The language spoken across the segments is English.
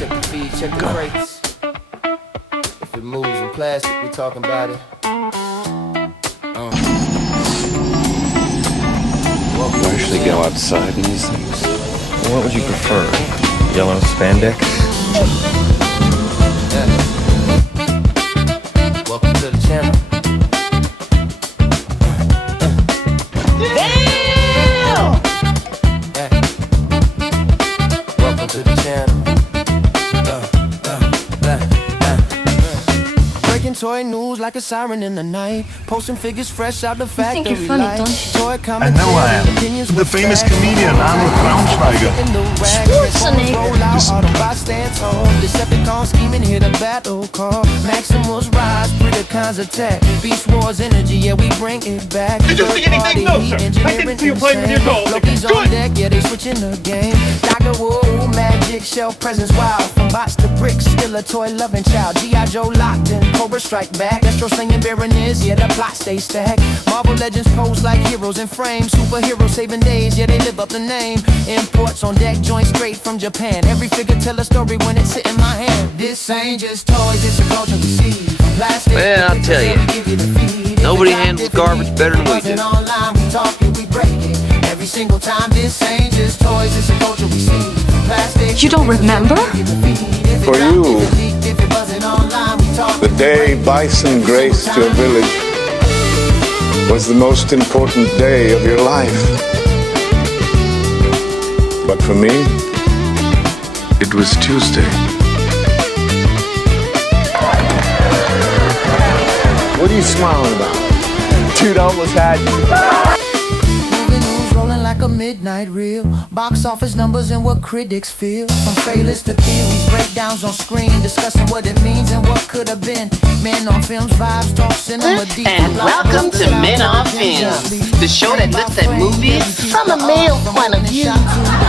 Check the feed, check the brakes. If it moves in plastic, we talking about it. You actually go outside in these things? What would you prefer? Yellow spandex? Yeah. Welcome to the channel. Damn! Yeah. Welcome to the channel. Breaking toy news like a siren in the night. Posting figures fresh out the factory. think you're funny, don't you? Toy I know I am. The famous comedian Arnold Braunschweiger. Decepticon scheming, hit a battle call. Maximus rise, Predacons attack. Beast Wars energy, yeah, we bring it back. Did you see anything? No, sir. I didn't see you playing with your dolls. Loki's on deck, yeah, they switching the game. Dr. Wu, magic, shell presence wild. From bots to bricks, still a toy loving child. G.I. Joe locked in, Cobra strike back. Destro slinging Baroness, yeah, the plot stays stacked. Marvel legends pose like heroes in frames. Superheroes saving days, yeah, they live up the name. Imports on deck, joints straight from Japan. Every figure tell a story when it's hit in my hand. This ain't just toys, it's a culture we see. Plastic, well, I'll tell you, nobody handles garbage better than we do. Online, we talk it, we break it. Every single time, this ain't just toys, it's a culture we see. Plastic, You don't remember? For you, the day bison graced your village was the most important day of your life. But for me, it was Tuesday. What are you smiling about? Dude, I almost had you. Moving news rolling like a midnight reel. Box office numbers and what critics feel. From failures to kills, breakdowns on screen, discussing what it means and what could have been. Men on films, vibes, talk cinema deep. And welcome to Men on Films, the show that looks at movies from a male point of view.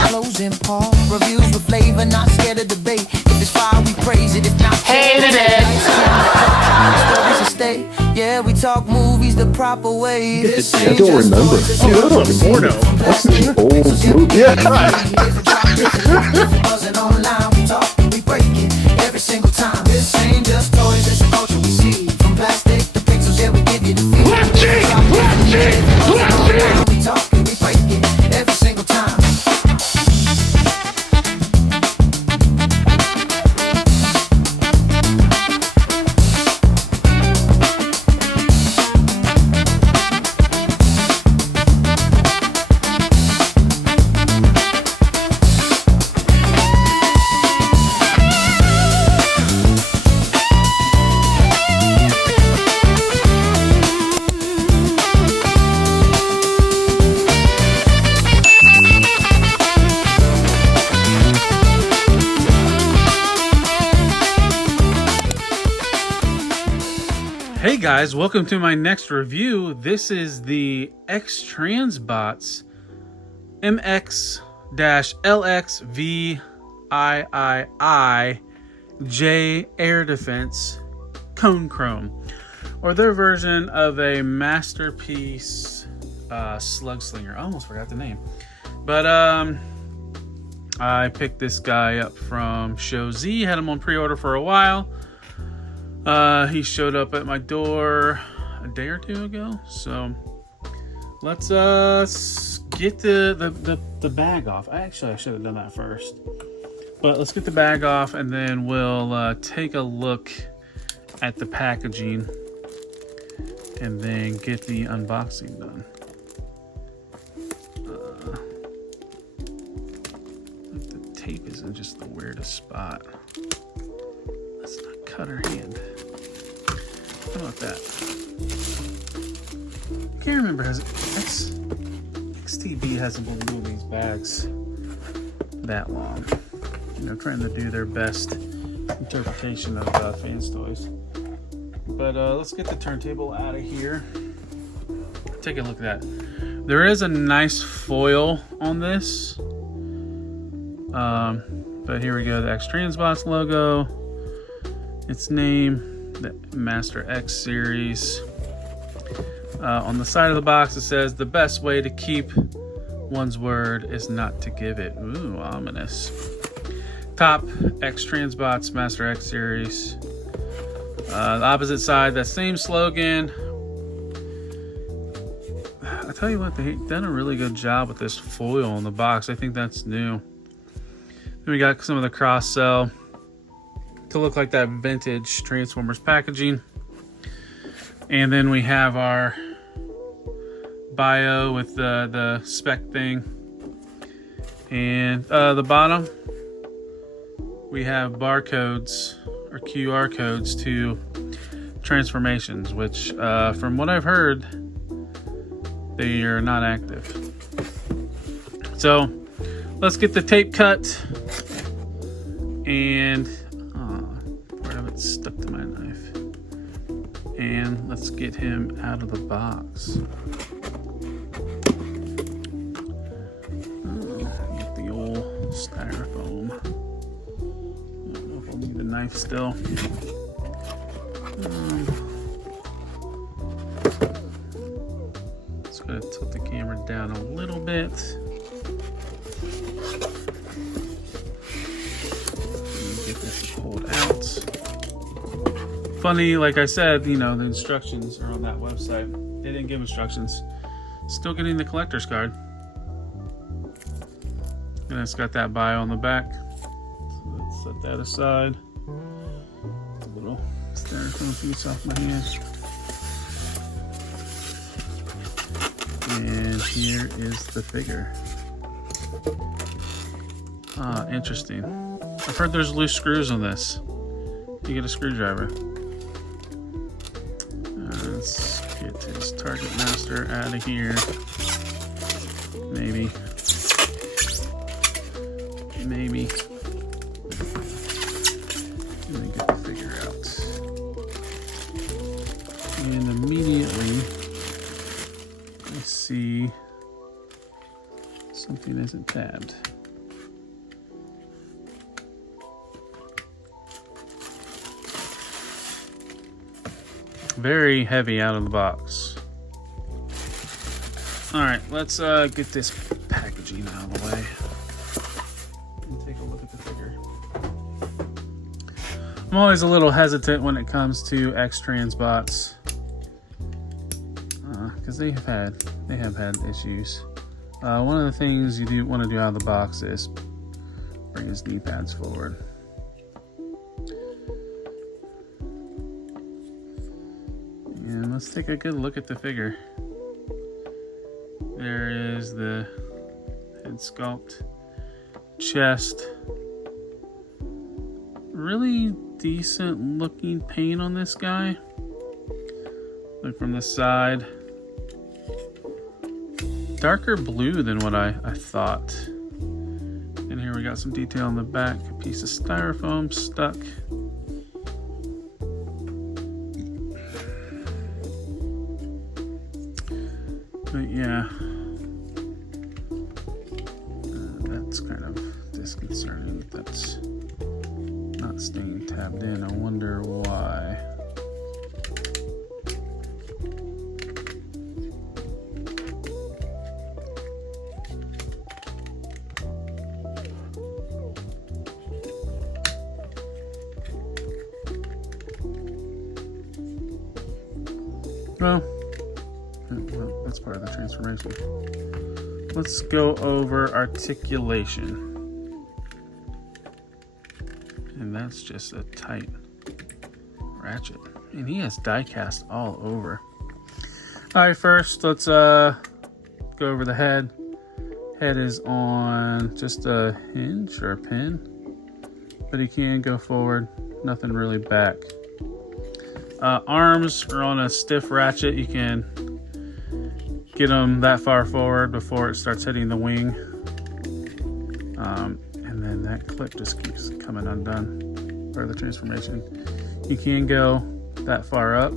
Closing part, reviews with flavor, not scared of debate. If it's fire, we praise it. If not, Hated it. stories to stay. Yeah, we talk movies the proper way. This I don't remember. Dude, that was like a porno. That's such an old movie. Yeah. Buzzing online, we talk, we break it every single time. This ain't just toys, it's a culture we see. From plastic to pixels, yeah, we give you the feel. We talk, we break it every single time. Hey guys, welcome to my next review. This is the X-Transbots MX-68J Air Defense Conechrome, or their version of a Masterpiece Slugslinger. I almost forgot the name, but I picked this guy up from Show Z. Had him on pre-order for a while. He showed up at my door a day or two ago, so let's get the bag off. I should have done that first, but let's get the bag off and then we'll take a look at the packaging and then get the unboxing done. The tape is in just the weirdest spot. Let's not cut her hand. How about that? I can't remember, XTB hasn't been doing these bags that long. You know, trying to do their best interpretation of fans toys. But let's get the turntable out of here. Take a look at that. There is a nice foil on this. But here we go, the X-Transbots logo. Its name, the Master X series. On the side of the box it says, the best way to keep one's word is not to give it. Ooh, ominous. top, X-Transbots Master X series. The opposite side, that same slogan. I tell you what, they've done a really good job with this foil on the box. I think that's new. Then we got some of the cross-sell to look like that vintage Transformers packaging. And then we have our bio with the spec thing. And the bottom, we have barcodes or QR codes to transformations, which from what I've heard, they are not active. So let's get the tape cut, and part of it stuck to my knife, and let's get him out of the box. Get the old styrofoam. I don't know if I'll need the knife still. Just gonna tilt the camera down a little bit. Get this pulled out. Funny, like I said, you know, the instructions are on that website. They didn't give instructions. Still getting the collector's card. And it's got that bio on the back. So let's set that aside. A little styrofoam piece off my hand. And here is the figure. Ah, interesting. I've heard there's loose screws on this. You get a screwdriver. Let's get his Targetmaster out of here. Maybe. Maybe. Let me get the figure out. And immediately I see something isn't tabbed. Very heavy out of the box. All right, let's get this packaging out of the way and take a look at the figure. I'm always a little hesitant when it comes to X-Transbots because they have had issues. One of the things you do want to do out of the box is bring his knee pads forward. And let's take a good look at the figure. There is the head sculpt, chest. Really decent looking paint on this guy. Look from the side. Darker blue than what I thought. And here we got some detail on the back. A piece of styrofoam stuck. But yeah, that's kind of disconcerting. That's not staying tabbed in. I wonder why. Well, that's part of the transformation. Let's go over articulation. And that's just a tight ratchet. And he has die cast all over. Alright, first let's go over the head. Head is on just a hinge or a pin. But he can go forward. Nothing really back. Arms are on a stiff ratchet. You can get them that far forward before it starts hitting the wing. And then that clip just keeps coming undone for the transformation. You can go that far up.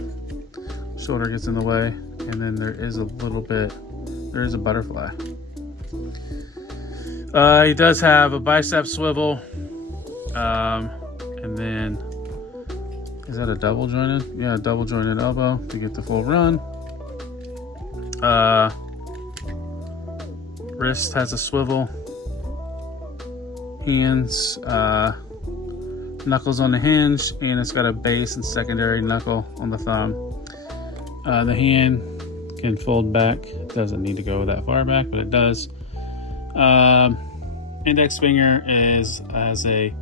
Shoulder gets in the way. And then there is a little bit, there is a butterfly. He does have a bicep swivel. And then, is that a double jointed? Yeah, a double jointed elbow to get the full run. Wrist has a swivel. hands, knuckles on the hinge, and it's got a base and secondary knuckle on the thumb. The hand can fold back. It doesn't need to go that far back, but it does. Index finger has a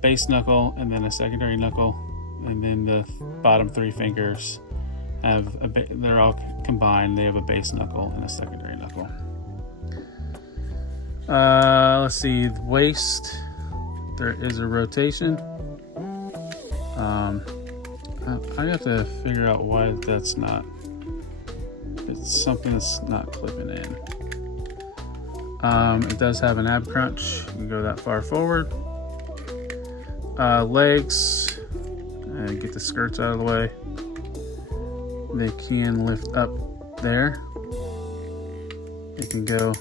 base knuckle and then a secondary knuckle, and then the bottom 3 fingers have they're all combined. They have a base knuckle and a secondary knuckle. Let's see, waist. There is a rotation. I have to figure out why that's not. It's something that's not clipping in. It does have an ab crunch. You can go that far forward. Legs, and get the skirts out of the way. They can lift up there. It can go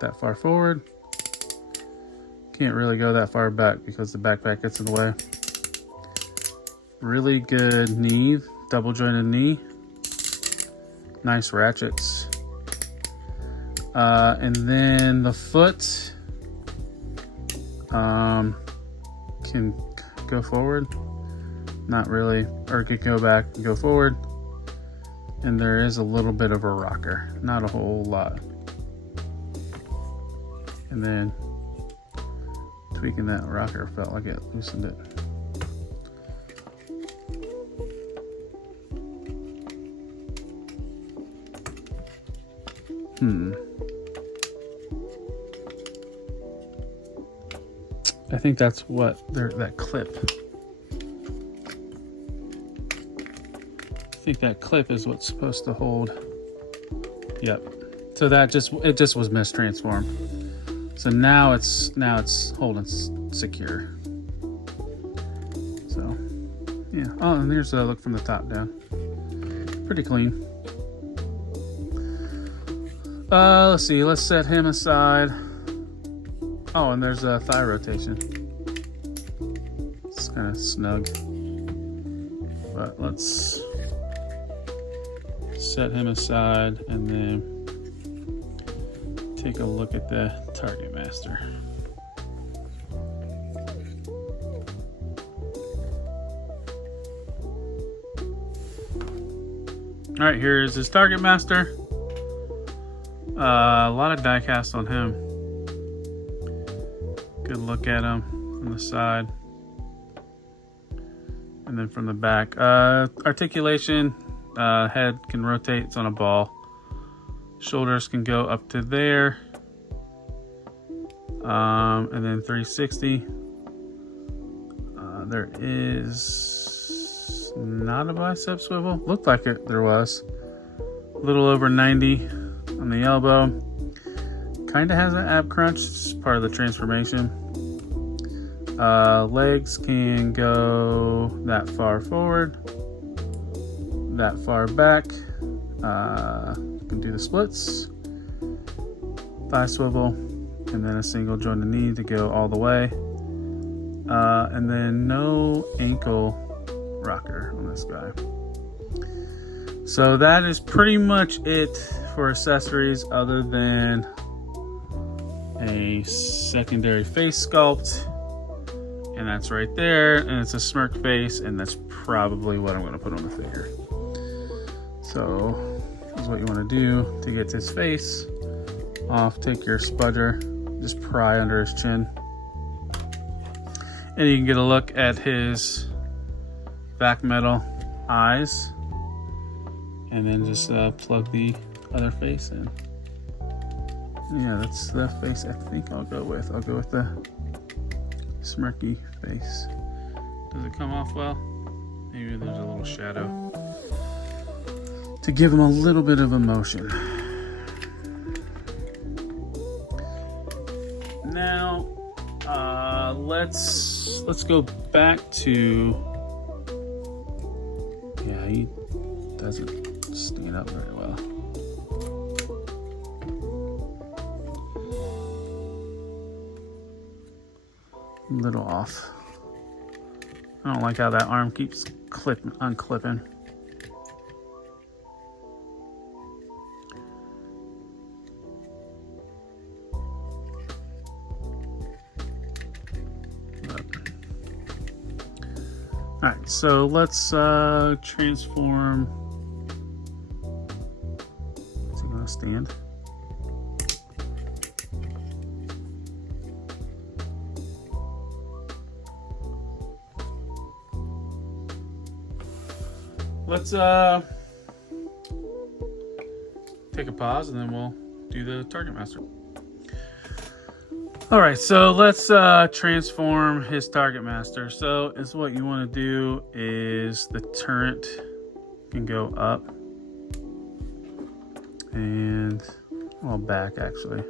that far forward. Can't really go that far back because the backpack gets in the way. Really good knee, double jointed knee. Nice ratchets. And then the foot can go forward. Not really, or it could go back and go forward. And there is a little bit of a rocker, not a whole lot. And then tweaking that rocker felt like it loosened it. I think that's what that clip. I think that clip is what's supposed to hold. Yep. So that just was mistransformed. So now it's holding secure. So yeah. Oh, and here's a look from the top down. Pretty clean. Let's see. Let's set him aside. Oh, and there's a thigh rotation. It's kind of snug. But let's set him aside and then take a look at the Targetmaster. All right, here's his Targetmaster. A lot of die cast on him. Good look at him from the side. And then from the back. Articulation, head can rotate, it's on a ball. Shoulders can go up to there. And then 360. There is not a bicep swivel. Looked like it, there was. A little over 90 on the elbow. Kind of has an ab crunch, it's part of the transformation. Legs can go that far forward, that far back. Can do the splits, thigh swivel, and then a single jointed knee to go all the way. And then no ankle rocker on this guy. So that is pretty much it for accessories, other than a secondary face sculpt, and that's right there, and it's a smirk face, and that's probably what I'm going to put on the figure. So this is what you want to do to get his face off. Take your spudger, just pry under his chin, and you can get a look at his back metal eyes, and then just plug the other face in. Yeah, that's the face I think I'll go with. I'll go with the smirky face. Does it come off well? Maybe there's a little shadow to give him a little bit of emotion. Now, let's go back to. Yeah, he doesn't stand up very well. A little off. I don't like how that arm keeps unclipping. Alright, so let's transform. Is it going to stand? Let's take a pause and then we'll do the Targetmaster. All right, so let's transform his Targetmaster. So is what you want to do is the turret can go up and, well, back actually.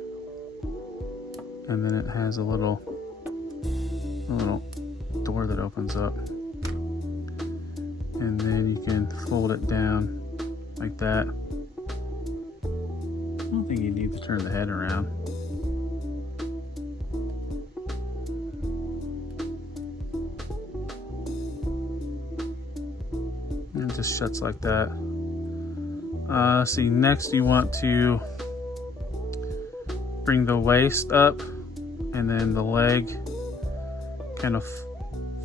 And then it has a little door that opens up. And then you can fold it down like that. I don't think you need to turn the head around. And it just shuts like that. See, next you want to bring the waist up, and then the leg kind of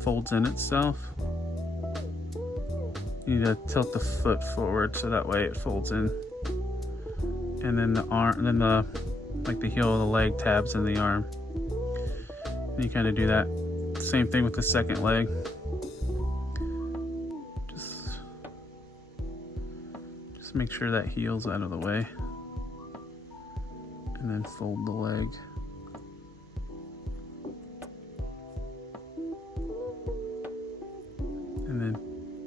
folds in itself. You need to tilt the foot forward so that way it folds in, and then the arm, and then the heel of the leg tabs in the arm. And you kind of do that same thing with the second leg. Just make sure that heel's out of the way, and then fold the leg. And then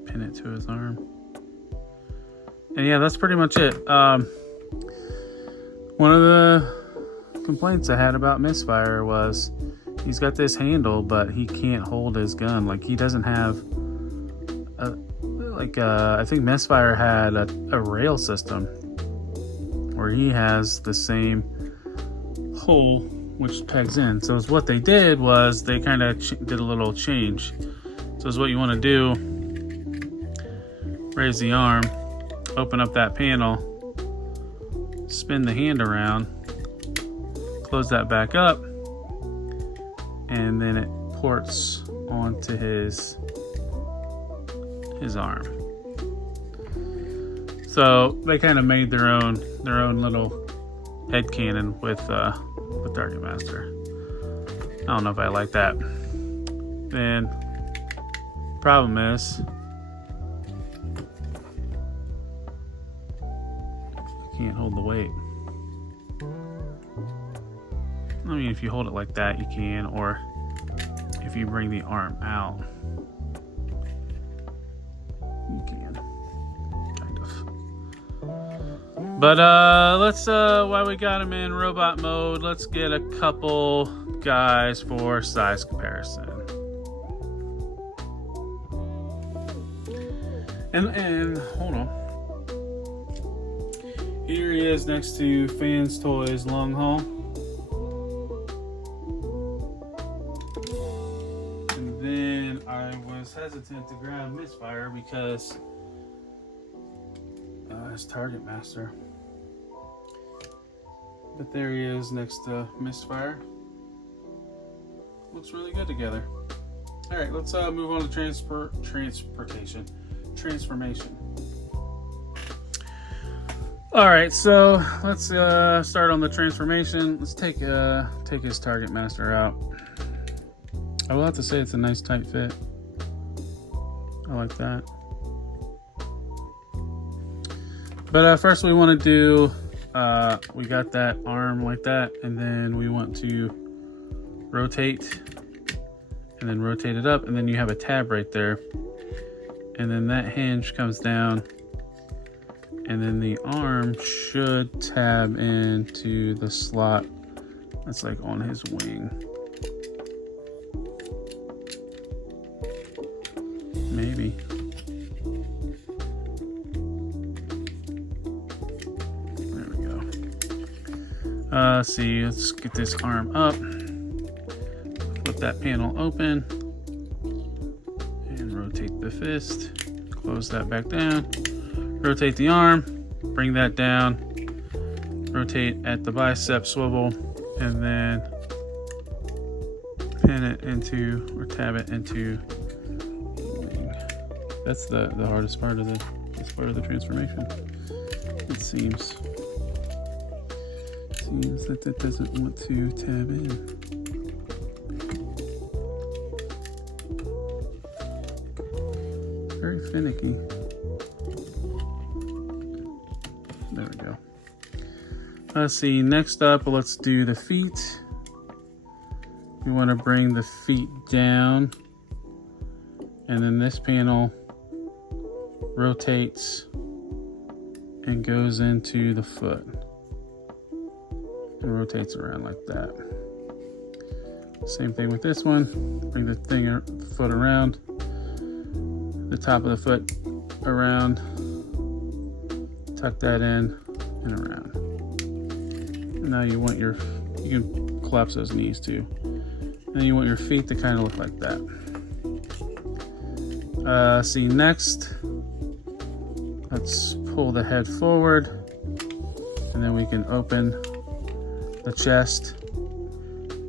pin it to his arm. And yeah, that's pretty much it. One of the complaints I had about Misfire was he's got this handle, but he can't hold his gun. Like, he doesn't have I think Misfire had a rail system where he has the same hole which pegs in. So what they did was they kind of did a little change. So is what you want to do: raise the arm, open up that panel, spin the hand around, close that back up, and then it ports onto his arm. So they kind of made their own little head cannon with Targetmaster. I don't know if I like that. Then problem is, you can't hold the weight. I mean, if you hold it like that, you can, or if you bring the arm out, you can, kind of. But let's, while we got him in robot mode, let's get a couple guys for size comparison. And hold on. Here he is next to Fans Toys Long Haul. And then I was hesitant to grab Misfire because it's Targetmaster. But there he is next to Misfire. Looks really good together. Alright, let's move on to transformation. Alright, so let's start on the transformation. Let's take his Targetmaster out. I will have to say it's a nice tight fit. I like that. But first we want to do, we got that arm like that, and then we want to rotate, and then rotate it up, and then you have a tab right there. And then that hinge comes down, and then the arm should tab into the slot that's like on his wing. Maybe. There we go. See, let's get this arm up. Flip that panel open. And rotate the fist. Close that back down. Rotate the arm. Bring that down. Rotate at the bicep swivel. And then pin it into, or tab it into the wing. That's the hardest part of the transformation. It seems that it doesn't want to tab in. Very finicky. There we go. Let's see, next up, let's do the feet. We want to bring the feet down, and then this panel rotates and goes into the foot and rotates around like that. Same thing with this one. Bring the foot around, the top of the foot around, tuck that in and around. And now you want you can collapse those knees too. And you want your feet to kind of look like that. See, next, let's pull the head forward, and then we can open the chest,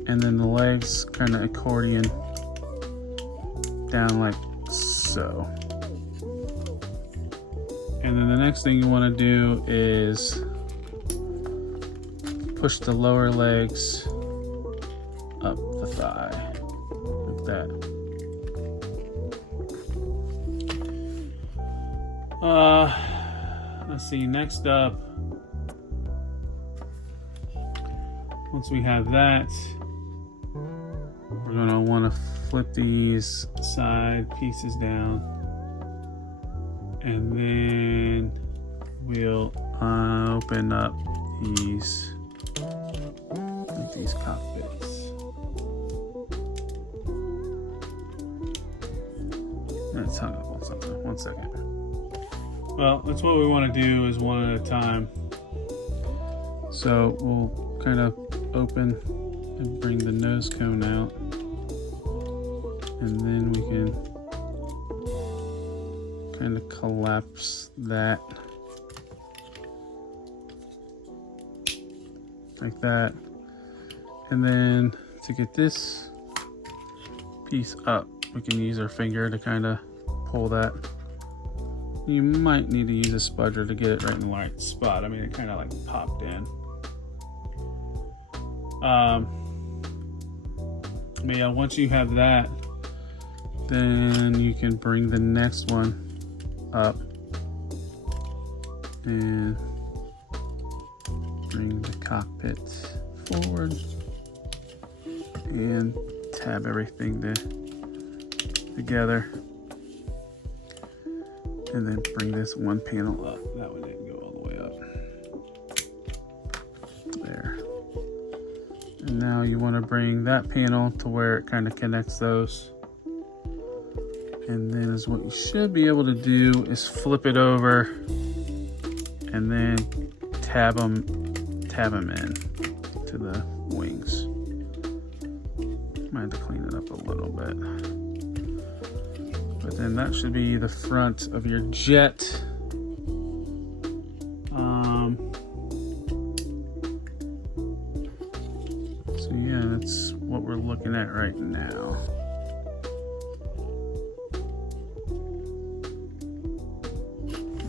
and then the legs kind of accordion down like so. And then the next thing you want to do is push the lower legs up the thigh, like that. Let's see, next up, once we have that, we're gonna wanna flip these side pieces down, and then we'll open up these, like these cockpits. It's hung up on something. 1 second. Well, that's what we want to do, is one at a time. So we'll kind of open and bring the nose cone out, and then we can kind of collapse that like that. And then to get this piece up, we can use our finger to kind of pull that. You might need to use a spudger to get it right in the right spot. I mean, it kind of like popped in. But yeah, once you have that, then you can bring the next one up and bring the cockpit forward and tab everything together, and then bring this one panel up. That one didn't go all the way up. There. And now you want to bring that panel to where it kind of connects those. And then is what you should be able to do is flip it over and then tab them in to the wings. Might have to clean it up a little bit. But then that should be the front of your jet. So yeah, that's what we're looking at right now.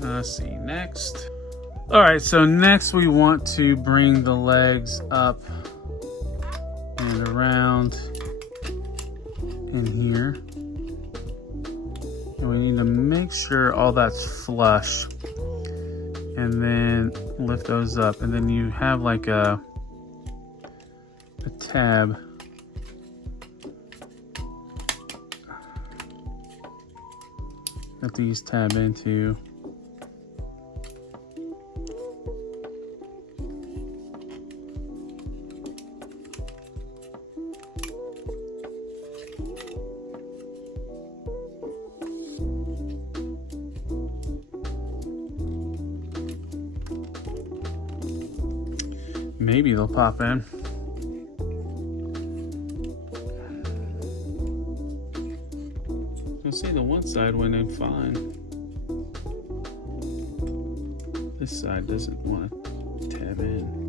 Let's see, next. All right, so next we want to bring the legs up and around in here. And we need to make sure all that's flush, and then lift those up. And then you have like a tab that these tab into. Maybe they'll pop in. I'll say the one side went in fine. This side doesn't want to tab in.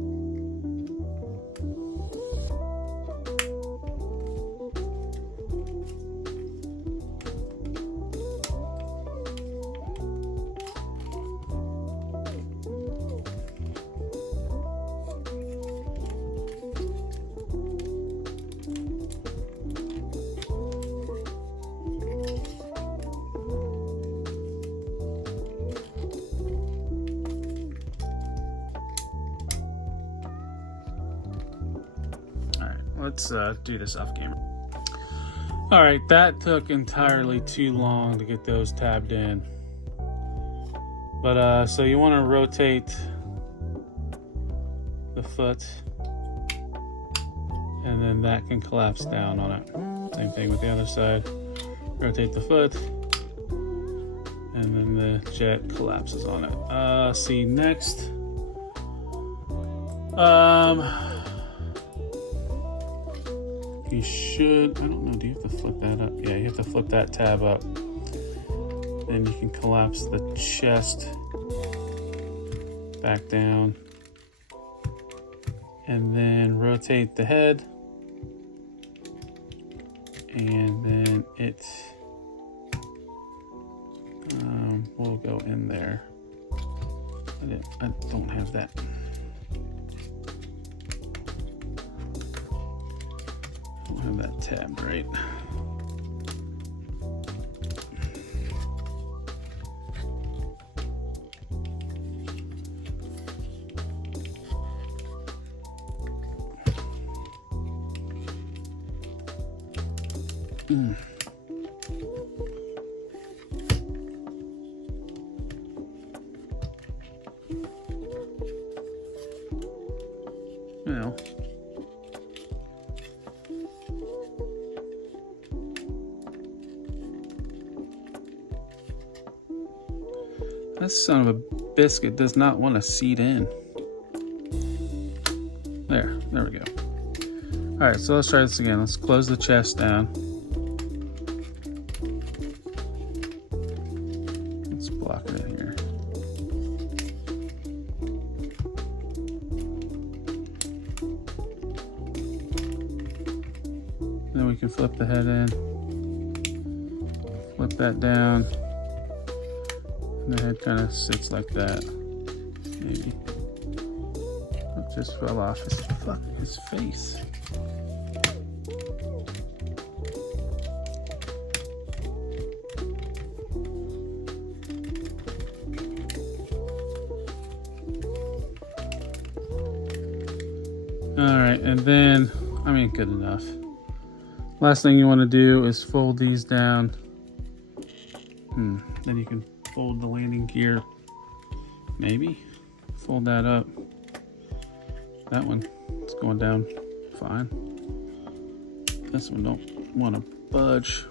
let's do this off camera. All right, that took entirely too long to get those tabbed in. But so you want to rotate the foot, and then that can collapse down on it. Same thing with the other side. Rotate the foot, and then the jet collapses on it. See next. You should, I don't know, do you have to flip that up? Yeah, you have to flip that tab up. Then you can collapse the chest back down. And then rotate the head. And then it will go in there. I don't have that. I don't have that tab right. Well, that son of a biscuit does not want to seat in. There we go. All right, so let's try this again. Let's close the chest down. Let's block it in here. Then we can flip the head in, flip that down, and the head kind of sits like that. Maybe. It just fell off his face. All right, and then, I mean, good enough. Last thing you want to do is fold these down. Then you can fold the landing gear. Maybe fold that up. That one is going down fine. This one don't want to budge.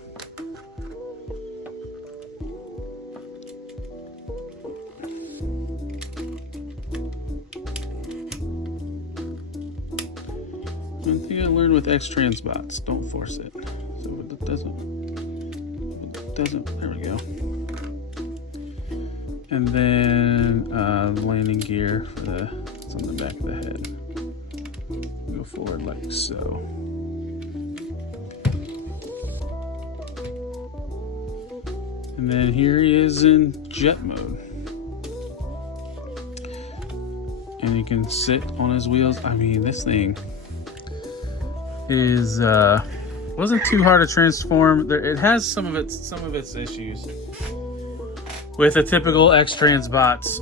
One thing I learned with X-Transbots, don't force it. So it doesn't, there we go. And then the landing gear for it's on the back of the head. Go forward like so. And then here he is in jet mode. And he can sit on his wheels. I mean, this thing is wasn't too hard to transform. It has some of its issues with the typical X-Transbots.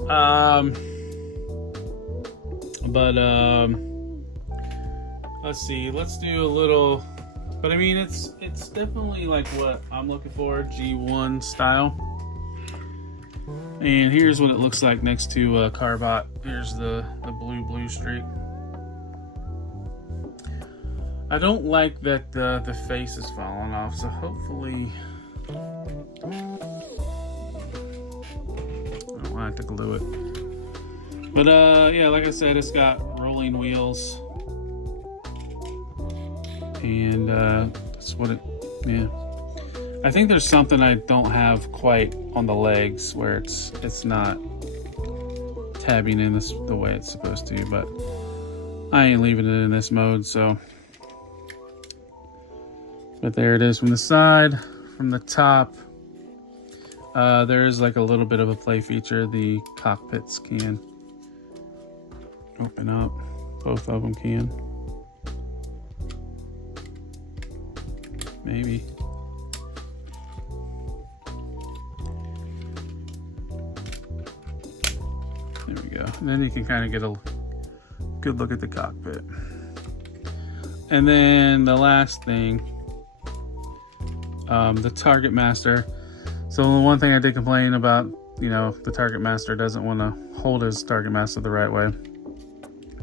But let's see. Let's do a little. But I mean, it's definitely like what I'm looking for, G1 style. And here's what it looks like next to Carbot. Here's the blue streak. I don't like that the face is falling off, so hopefully I don't have to glue it. But yeah, like I said, it's got rolling wheels, and that's what it. Yeah, I think there's something I don't have quite on the legs where it's not tabbing in the way it's supposed to, but I ain't leaving it in this mode, so. But there it is from the side, from the top. There's like a little bit of a play feature. The cockpits can open up. Both of them can. Maybe. There we go. And then you can kind of get a good look at the cockpit. And then the last thing, the Targetmaster. So the one thing I did complain about, the Targetmaster doesn't want to hold his Targetmaster the right way,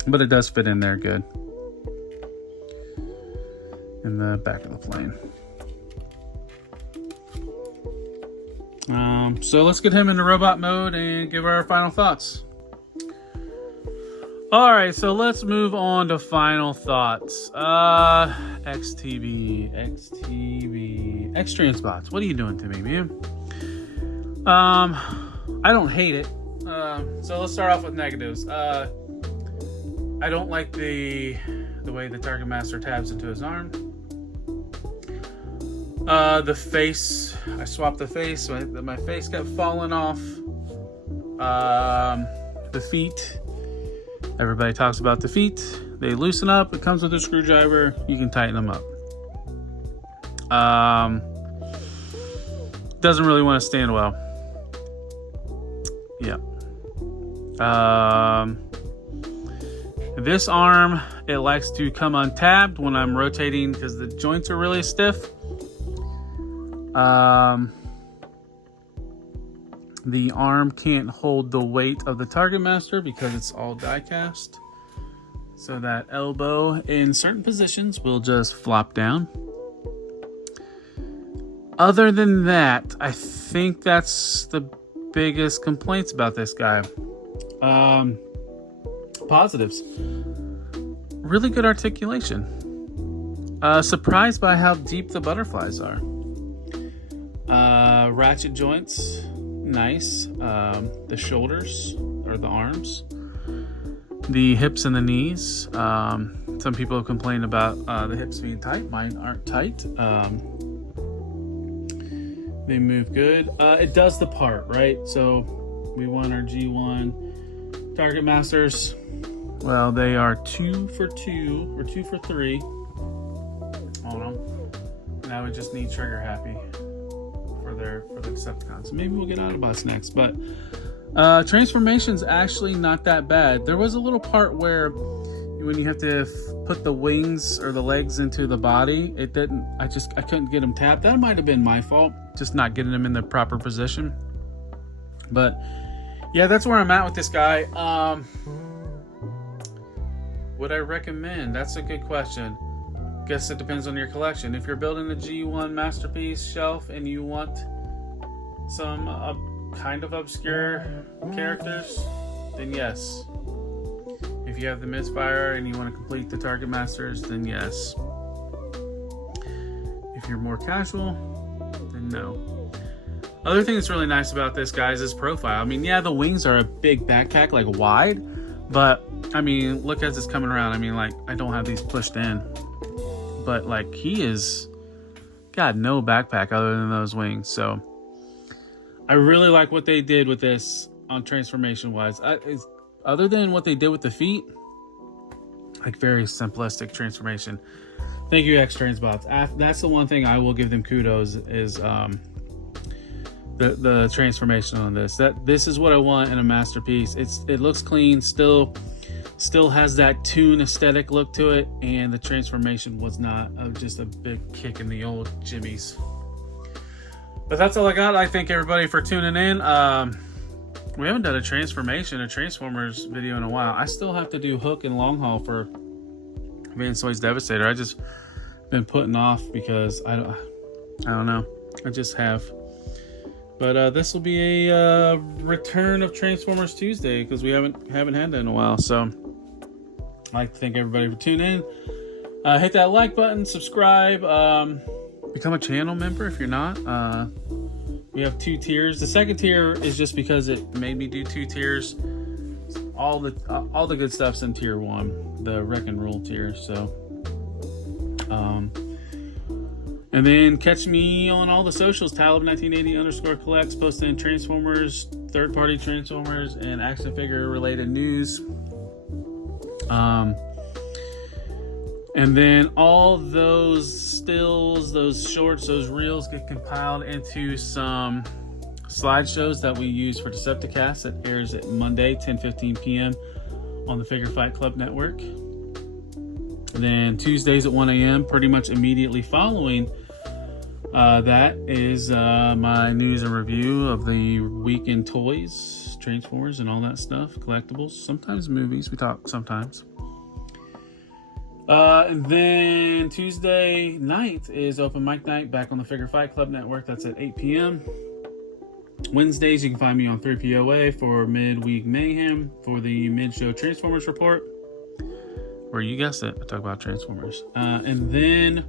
but it does fit in there good in the back of the plane. So let's get him into robot mode and give our final thoughts. All right, so let's move on to final thoughts. X-Transbots, what are you doing to me, man? I don't hate it. So let's start off with negatives. I don't like the way the Targetmaster tabs into his arm. The face, I swapped the face, so my face kept falling off. The feet, everybody talks about the feet. They loosen up, it comes with a screwdriver, you can tighten them up. Doesn't really want to stand well. Yeah. This arm, it likes to come untabbed when I'm rotating because the joints are really stiff. The arm can't hold the weight of the Targetmaster because it's all die cast. So that elbow in certain positions will just flop down. Other than that, I think that's the biggest complaints about this guy. Positives. Really good articulation. Surprised by how deep the butterflies are. Ratchet joints, nice. The shoulders or the arms. The hips and the knees. Some people complain about the hips being tight. Mine aren't tight. They move good. It does the part, right? So we want our G1 Targetmasters. Well, they are 2 for 2 or 2 for 3. Hold on. Now we just need trigger happy for the Decepticons. So maybe we'll get Autobots next. But transformation's actually not that bad. There was a little part where when you have to put the wings or the legs into the body, it didn't. I couldn't get them tapped. That might have been my fault, just not getting them in the proper position. But yeah, that's where I'm at with this guy. Would I recommend? That's a good question. Guess it depends on your collection. If you're building a G1 Masterpiece shelf and you want some kind of obscure characters, then yes. If you have the Misfire and you want to complete the Targetmasters, then yes. If you're more casual, then no. Other thing that's really nice about this, guys, is profile. I mean, yeah, the wings are a big backpack, like wide, but I mean, look as it's coming around. I mean, like, I don't have these pushed in, but like he is got no backpack other than those wings. So I really like what they did with this on transformation wise. Other than what they did with the feet, like very simplistic transformation. Thank you, X-Transbots. That's the one thing I will give them kudos is the transformation on this. This is what I want in a masterpiece. It looks clean, still has that Toon aesthetic look to it, and the transformation was not just a big kick in the old jimmies. But that's all I got. I thank everybody for tuning in. We haven't done a Transformers video in a while. I still have to do Hook and Long Haul for Van Soy's Devastator. I just been putting off because I don't know. I just have. But this will be a return of Transformers Tuesday because we haven't had that in a while. So I'd like to thank everybody for tuning in. Hit that like button, subscribe, become a channel member if you're not. We have 2 tiers. The second tier is just because it made me do 2 tiers. All the good stuff's in tier 1, the Wreck and Roll tier. So, and then catch me on all the socials. Talib1980_collects, posting Transformers, third-party Transformers, and action figure related news. And then all those stills, those shorts, those reels get compiled into some slideshows that we use for Decepticast. That airs at Monday, 10:15 p.m. on the Figure Fight Club Network. And then Tuesdays at 1 a.m., pretty much immediately following that is my news and review of the week in toys, Transformers, and all that stuff, collectibles, sometimes movies. We talk sometimes. And then Tuesday night is open mic night back on the Figure Fight Club network. That's at 8 p.m. Wednesdays, you can find me on 3POA for Midweek Mayhem for the mid-show Transformers report, where you guessed it, I talk about Transformers. And then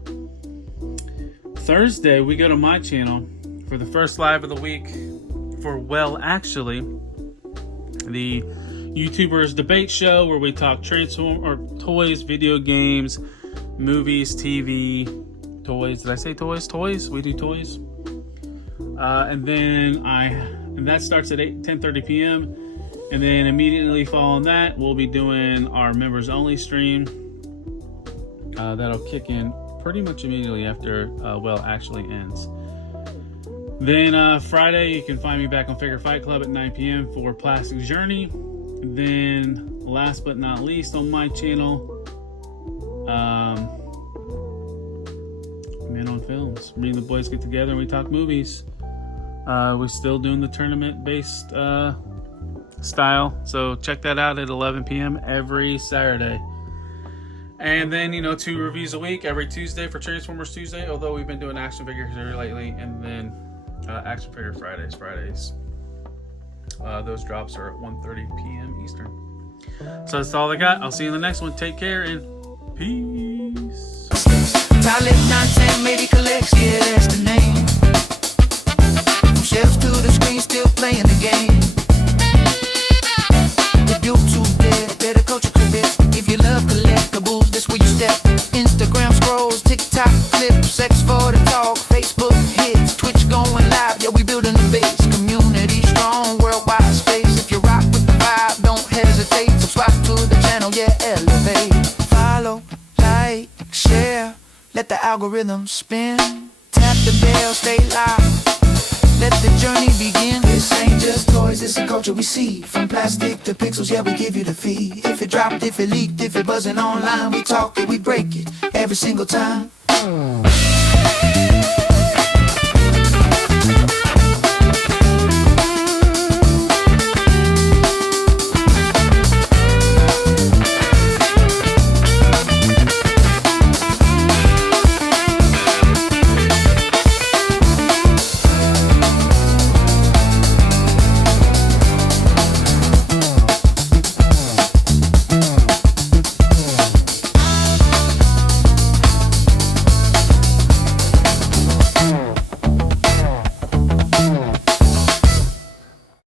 Thursday, we go to my channel for the first live of the week for Well Actually, the YouTubers debate show where we talk toys, video games, movies, TV, toys. Did I say toys? Toys? We do toys. And that starts at 10:30 p.m. And then immediately following that, we'll be doing our members only stream. That'll kick in pretty much immediately after Well Actually ends. Then Friday, you can find me back on Figure Fight Club at 9 p.m. for Plastic Journey. Then last but not least on my channel, Men on Films. Me and the boys get together and we talk movies. We're still doing the tournament-based style, so check that out at 11 p.m. every Saturday. And then, 2 reviews a week every Tuesday for Transformers Tuesday, although we've been doing action figures here lately, and then action figure Fridays. Those drops are at 1:30 p.m. Eastern. So that's all I got. I'll see you in the next one. Take care and peace. Talib 910 made it collects, yeah, that's the name. From shelves to the screen, still playing the game. The YouTube dead, better culture credit. If you love collectibles, this where you step. Instagram scrolls, TikTok clips, X for the talk, Facebook hits, Twitch going live, yeah, we building the base. Community strong, worldwide space. If you rock with the vibe, don't hesitate. Subscribe to the channel, yeah, elevate. Follow, like, share, let the algorithm spin. Tap the bell, stay live, let the journey begin. This ain't just toys, it's a culture we see. From plastic to pixels, yeah, we give you the feed. If it dropped, if it leaked, if it buzzing online, we talk it, we break it every single time.